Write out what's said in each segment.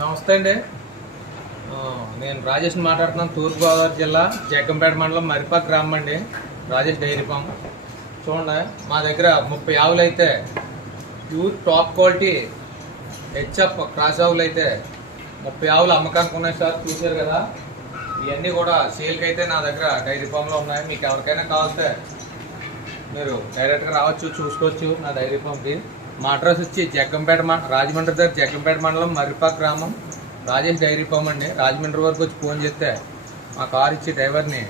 నమస్తే అండి. నేను రాజేష్ మాట్లాడుతున్నాను. తూర్పుగోదావరి జిల్లా జగ్గంపేట మండలం మరిపాక్ గ్రామం అండి. Rajesh dairy farm. చూడండి మా దగ్గర ముప్పై ఆవులు అయితే pure top quality HF cross ఆవులు అయితే ముప్పై ఆవులు అమ్మకానికి ఉన్నాయి సార్. చూసారు కదా? ఇవన్నీ కూడా సేల్కి అయితే నా దగ్గర డైరీ ఫామ్లో ఉన్నాయి. మీకు ఎవరికైనా కావాల్స్తే మీరు డైరెక్ట్గా రావచ్చు చూసుకోవచ్చు నా డైరీ ఫామ్కి. మా అడ్రస్ వచ్చి జగ్గంపేట రాజమండ్రి దగ్గర జగ్గంపేట మండలం మర్రిపాక్ గ్రామం. రాజేష్ డైరీ ఫామ్ అండి. రాజమండ్రి వరకు వచ్చి ఫోన్ చేస్తే మా కార్ ఇచ్చి డ్రైవర్ని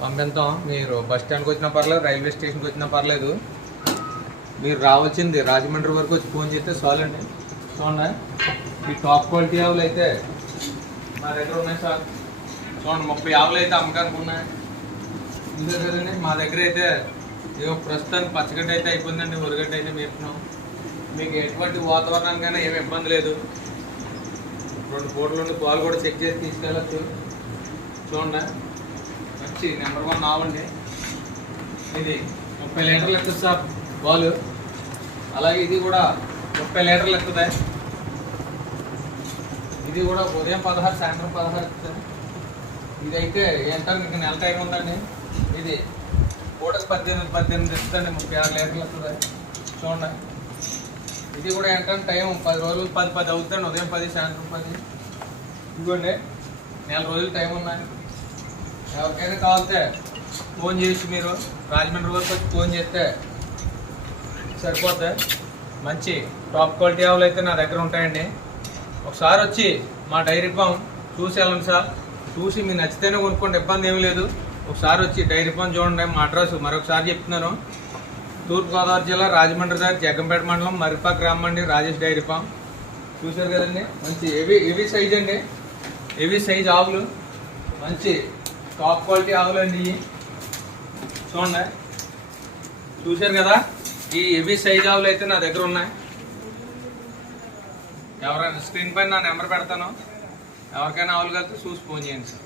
పంపిస్తాం మీరు బస్ స్టాండ్కి వచ్చినా పర్లేదు రైల్వే స్టేషన్కి వచ్చినా పర్లేదు. మీరు రావాల్సింది రాజమండ్రి వరకు వచ్చి ఫోన్ చేస్తే చాలు అండి చూడండి. ఈ టాప్ క్వాలిటీ ఆవులు అయితే మా దగ్గర ఉన్నాయి సార్. చూడండి ముప్పై ఆవులు అయితే అమ్మకానికి ఉన్నాయి. కదండి మా దగ్గర అయితే ఇదిగో ప్రస్తుతానికి పచ్చగడ్డ అయితే అయిపోయిందండి ఉరగడ్డ అయితే మేపుతున్నాం. మీకు ఎటువంటి వాతావరణానికైనా ఏమి ఇబ్బంది లేదు. రెండు పూటల నుండి పాలు కూడా చెక్ చేసి తీసుకెళ్ళచ్చు. చూడండి. మంచి నెంబర్ వన్ ఆవండి. ఇది ముప్పై లీటర్లు ఎక్కుతుంది సార్ పాలు. అలాగే ఇది కూడా ముప్పై లీటర్లు ఎక్కుతుంది ఇది కూడా ఉదయం పదహారు సాయంత్రం పదహారు ఎక్కుతుంది ఇదైతే ఏంటంటే మీకు నెల టైం ఉందండి. ఇది పూటకు పద్దెనిమిది పద్దెనిమిది ఇస్తుందండి ముప్పై ఆరు లీటర్లు వస్తుంది చూడండి. ఇది కూడా ఏంటంటే టైం పది రోజులు పది పది అవుతుంది ఉదయం పది సాయంత్రం పది. ఇదిగోండి నెల రోజులు టైం ఉన్నాయి ఎవరికైనా కావాలితే ఫోన్ చేసి మీరు రాజమండ్రి వరకు వచ్చి ఫోన్ చేస్తే సరిపోతాయి మంచి టాప్ క్వాలిటీ ఆవులు అయితే నా దగ్గర ఉంటాయండి. ఒకసారి వచ్చి మా డైరీ ఫామ్ చూసి వెళ్ళండి సార్. చూసి మీరు నచ్చితేనే కొనుక్కోండి ఇబ్బంది ఏమీ లేదు. ఒకసారి వచ్చి డైరీ ఫామ్ చూడండి మా అడ్రస్ మరొకసారి చెప్తున్నాను. తూర్పుగోదావరి జిల్లా రాజమండ్రి దగ్గర జగ్గంపేట మండలం మరిపా గ్రామం అండి రాజేష్ డైరీ ఫామ్. చూశారు కదండి మంచి హెవీ హెవీ సైజ్ అండి. హెవీ సైజ్ ఆవులు మంచి టాప్ క్వాలిటీ ఆవులు అండి చూడండి. చూశారు కదా ఈ హెవీ సైజ్ ఆవులు అయితే నా దగ్గర ఉన్నాయి. ఎవరైనా స్క్రీన్ పైన నా నెంబర్ పెడతాను. ఎవరికైనా ఆవులు కలిస్తే చూసి ఫోన్ చేయండి సార్.